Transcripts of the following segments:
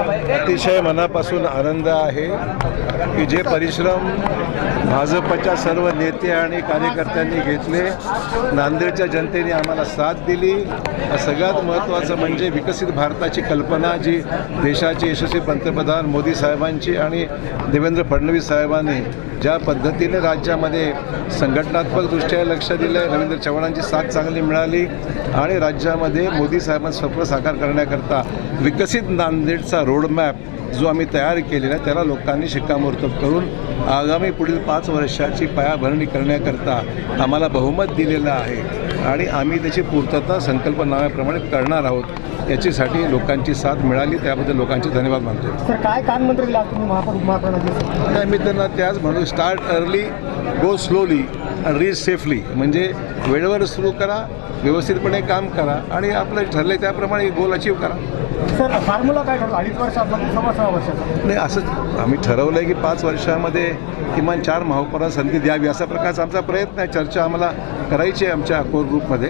अतिशय मनापासून आनंद आहे की जे परिश्रम भाजपच्या सर्व नेते आणि कार्यकर्त्यांनी घेतले, नांदेडच्या जनतेने आम्हाला साथ दिली. सगळ्यात महत्त्वाचं म्हणजे विकसित भारताची कल्पना जी देशाचे यशस्वी पंतप्रधान मोदी साहेबांची आणि देवेंद्र फडणवीस साहेबांनी ज्या पद्धतीने राज्यामध्ये संघटनात्मकदृष्ट्या लक्ष दिलं, रवींद्र चव्हाणांची साथ चांगली मिळाली आणि राज्यामध्ये मोदी साहेबांचं स्वप्न साकार करण्याकरता विकसित नांदेडचा रोडमॅप जो आम्ही तयार केलेला आहे त्याला लोकांनी शिक्कामोर्तब करून आगामी पुढील 5 वर्षाची पायाभरणी करण्याकरता आम्हाला बहुमत दिलेलं आहे आणि आम्ही त्याची पूर्तता संकल्पनाम्याप्रमाणे करणार आहोत. याच्यासाठी लोकांची साथ मिळाली, त्याबद्दल लोकांचे धन्यवाद मानतो. सर, काय कानमंत्री तुम्ही महापौर मी त्यांना त्याच म्हणून स्टार्ट अर्ली, गो स्लोली आणि रीच सेफली, म्हणजे वेळेवर सुरू करा, व्यवस्थितपणे काम करा आणि आपलं ठरलं त्याप्रमाणे गोल अचीव करा. सर, फॉर्म्युला काय ठरला? 2.5 वर्षात 6 वर्षाचा? नाही, असंच आम्ही ठरवलं आहे की 5 वर्षामध्ये किमान 4 महापौरांना संधी द्यावी असा प्रकारचा आमचा प्रयत्न आहे. चर्चा आम्हाला करायची आहे आमच्या कोर ग्रुपमध्ये,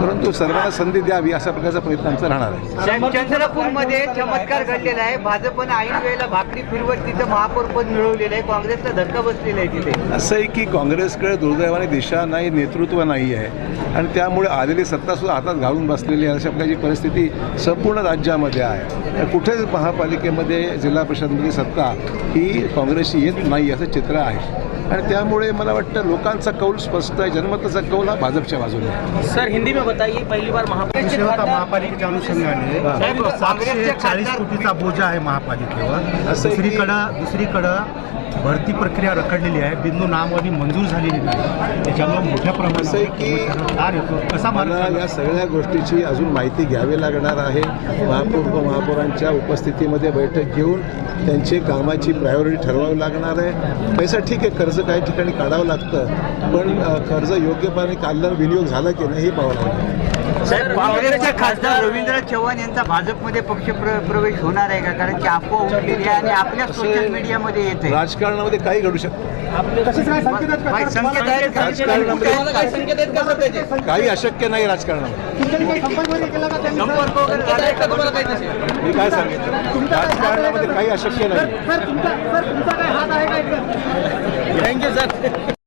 परंतु सर्वांना संधी द्यावी असा प्रकारचा प्रयत्न आमचा राहणार आहे. चंद्रपूरमध्ये चमत्कार घडलेला आहे. भाजपनं ऐन वेळेला भाकरी फिरवत तिथं महापौरपद मिळवलेलं आहे. काँग्रेसला धक्का बसलेला आहे तिथे. असं आहे की काँग्रेसकडे दुर्दैवाने दिशा नाही, नेतृत्व नाही आहे आणि त्यामुळे आलेली सत्तासुद्धा हातात घालून बसलेली आहे. अशा प्रकारची परिस्थिती संपूर्ण राज्यामध्ये आहे. कुठेच महापालिकेमध्ये जिल्हा परिषदमध्ये सत्ता ही काँग्रेसची येत नाही असं चित्र आहे आणि त्यामुळे मला वाटतं लोकांचा कौल स्पष्ट आहे. जनमताचा कौल हा भाजपच्या बाजूने आहे. सर, हिंदी में बताइए, पहली बार महापालिकेच्या अनुषंगाने 740 कोटीचा बोजा आहे महापालिकेवर. दुसरीकडं भरती प्रक्रिया रखडलेली आहे, बिंदू नामवादी मंजूर झालेली नाही. त्याच्यामुळे मोठ्या प्रमाणात कसा मला या सगळ्या गोष्टीची अजून माहिती घ्यावी लागणार आहे. महापौरांच्या उपस्थितीमध्ये बैठक घेऊन त्यांची कामाची प्रायोरिटी ठरवावी लागणार आहे. पैसा ठीक आहे, कर्ज काही ठिकाणी काढावं लागतं, पण कर्ज योग्यपणे काढल्यावर विनियोग झाला की नाही हे पाहावं लागतं. काँग्रेसचे खासदार रवींद्र चव्हाण यांचा भाजपमध्ये पक्ष प्रवेश होणार आहे का? कारण की अफवा उठलेली आहे आणि आपल्या सोशल मीडियामध्ये येते. राजकारणामध्ये काही घडू शकतं. काही अशक्य नाही राजकारणामध्ये. मी काय सांगितलं, राजकारणामध्ये काही अशक्य नाही. Thank you sir.